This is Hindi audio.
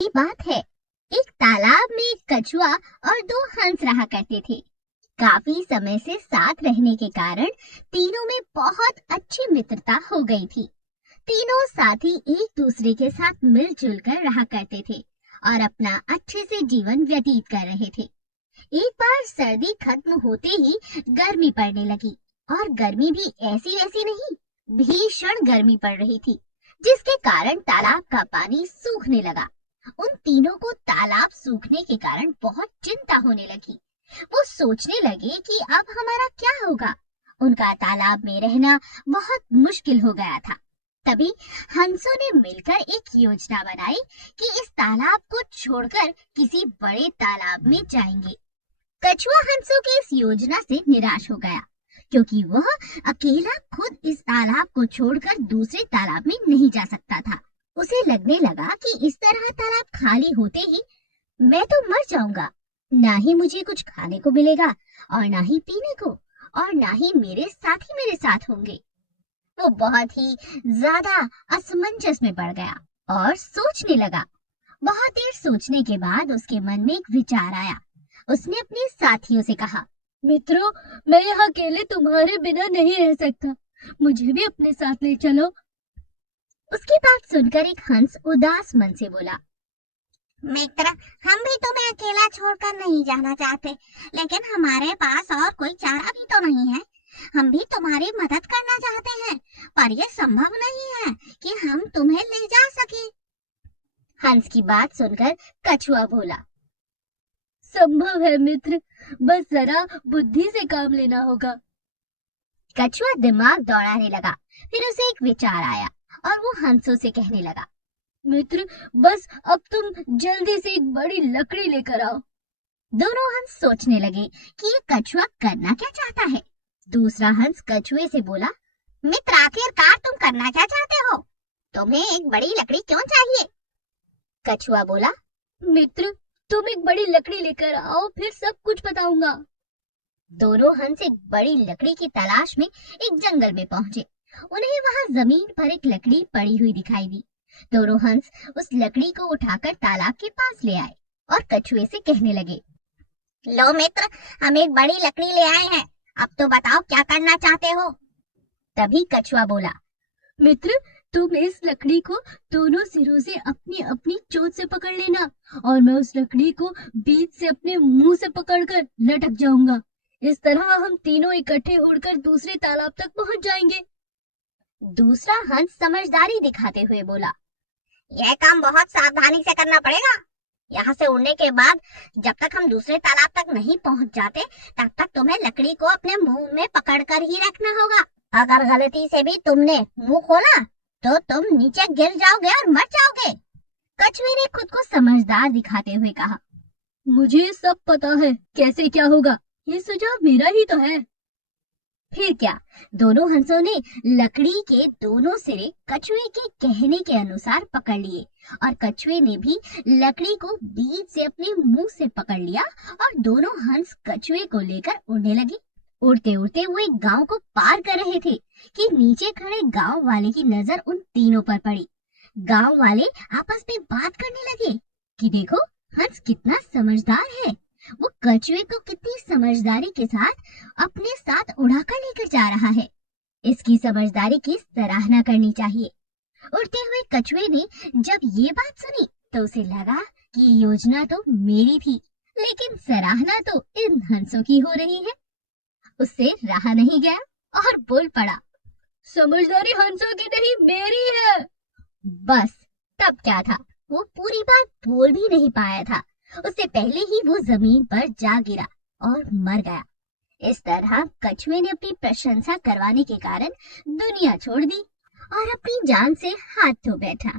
की बात है, एक तालाब में एक कछुआ और दो हंस रहा करते थे। काफी समय से साथ रहने के कारण तीनों में बहुत अच्छी मित्रता हो गई थी। तीनों साथी एक दूसरे के साथ मिलजुल कर रहा करते थे और अपना अच्छे से जीवन व्यतीत कर रहे थे। एक बार सर्दी खत्म होते ही गर्मी पड़ने लगी और गर्मी भी ऐसी वैसी नहीं, भीषण गर्मी पड़ रही थी, जिसके कारण तालाब का पानी सूखने लगा। उन तीनों को तालाब सूखने के कारण बहुत चिंता होने लगी। वो सोचने लगे कि अब हमारा क्या होगा। उनका तालाब में रहना बहुत मुश्किल हो गया था। तभी हंसों ने मिलकर एक योजना बनाई कि इस तालाब को छोड़कर किसी बड़े तालाब में जाएंगे। कछुआ हंसों की इस योजना से निराश हो गया, क्योंकि वह अकेला खुद इस तालाब को छोड़कर दूसरे तालाब में नहीं जा सकता था। उसे लगने लगा कि इस तरह तालाब खाली होते ही मैं तो मर जाऊंगा। ना ही मुझे कुछ खाने को मिलेगा और ना ही पीने को, और ना ही मेरे साथी मेरे साथ होंगे। वो बहुत ही ज्यादा असमंजस में पड़ गया और सोचने लगा। बहुत देर सोचने के बाद उसके मन में एक विचार आया। उसने अपने साथियों से कहा, मित्रों, मैं यहाँ अकेले तुम्हारे बिना नहीं रह सकता, मुझे भी अपने साथ ले चलो। उसकी बात सुनकर एक हंस उदास मन से बोला, मित्र, हम भी तुम्हें अकेला छोड़कर नहीं जाना चाहते, लेकिन हमारे पास और कोई चारा भी तो नहीं है। हम भी तुम्हारी मदद करना चाहते हैं, पर यह संभव नहीं है कि हम तुम्हें ले जा सके। हंस की बात सुनकर कछुआ बोला, संभव है मित्र, बस जरा बुद्धि से काम लेना होगा। कछुआ दिमाग दौड़ाने लगा। फिर उसे एक विचार आया और वो हंसों से कहने लगा, मित्र, बस अब तुम जल्दी से एक बड़ी लकड़ी लेकर आओ। दोनों हंस सोचने लगे कि ये कछुआ करना क्या चाहता है। दूसरा हंस कछुए से बोला, मित्र, आखिरकार तुम करना क्या चाहते हो? तुम्हें एक बड़ी लकड़ी क्यों चाहिए? कछुआ बोला, मित्र, तुम एक बड़ी लकड़ी लेकर आओ, फिर सब कुछ बताऊंगा। दोनों हंस एक बड़ी लकड़ी की तलाश में एक जंगल में पहुंचे। उन्हें वहां जमीन पर एक लकड़ी पड़ी हुई दिखाई दी। दोनों हंस उस लकड़ी को उठाकर तालाब के पास ले आए और कछुए से कहने लगे, लो मित्र, हम एक बड़ी लकड़ी ले आए हैं, अब तो बताओ क्या करना चाहते हो? तभी कछुआ बोला, मित्र, तुम इस लकड़ी को दोनों सिरों से अपनी अपनी चोंच से पकड़ लेना और मैं उस लकड़ी को बीच से अपने मुंह से पकड़कर लटक जाऊंगा। इस तरह हम तीनों इकट्ठे उड़कर दूसरे तालाब तक पहुंच जाएंगे। दूसरा हंस समझदारी दिखाते हुए बोला, यह काम बहुत सावधानी से करना पड़ेगा। यहाँ से उड़ने के बाद जब तक हम दूसरे तालाब तक नहीं पहुँच जाते, तब तक तुम्हें लकड़ी को अपने मुंह में पकड़कर ही रखना होगा। अगर गलती से भी तुमने मुंह खोला तो तुम नीचे गिर जाओगे और मर जाओगे। कछुए ने खुद को समझदार दिखाते हुए कहा, मुझे सब पता है कैसे क्या होगा, ये सुझाव मेरा ही तो है। फिर क्या, दोनों हंसों ने लकड़ी के दोनों सिरे कछुए के कहने के अनुसार पकड़ लिए और कछुए ने भी लकड़ी को बीच से अपने मुंह से पकड़ लिया और दोनों हंस कछुए को लेकर उड़ने लगे। उड़ते उड़ते वो एक गांव को पार कर रहे थे कि नीचे खड़े गांव वाले की नजर उन तीनों पर पड़ी। गांव वाले आपस में बात करने लगे कि देखो, हंस कितना समझदार है। वो कछुए को कितनी समझदारी के साथ अपने साथ उड़ाकर लेकर जा रहा है। इसकी समझदारी की सराहना करनी चाहिए। उड़ते हुए कछुए ने जब ये बात सुनी तो उसे लगा कि ये योजना तो मेरी थी, लेकिन सराहना तो इन हंसों की हो रही है। उससे रहा नहीं गया और बोल पड़ा, समझदारी हंसों की नहीं, मेरी है। बस तब क्या था, वो पूरी बात बोल भी नहीं पाया था। उससे पहले ही वो जमीन पर जा गिरा और मर गया। इस तरह कछुए ने अपनी प्रशंसा करवाने के कारण दुनिया छोड़ दी और अपनी जान से हाथ धो बैठा।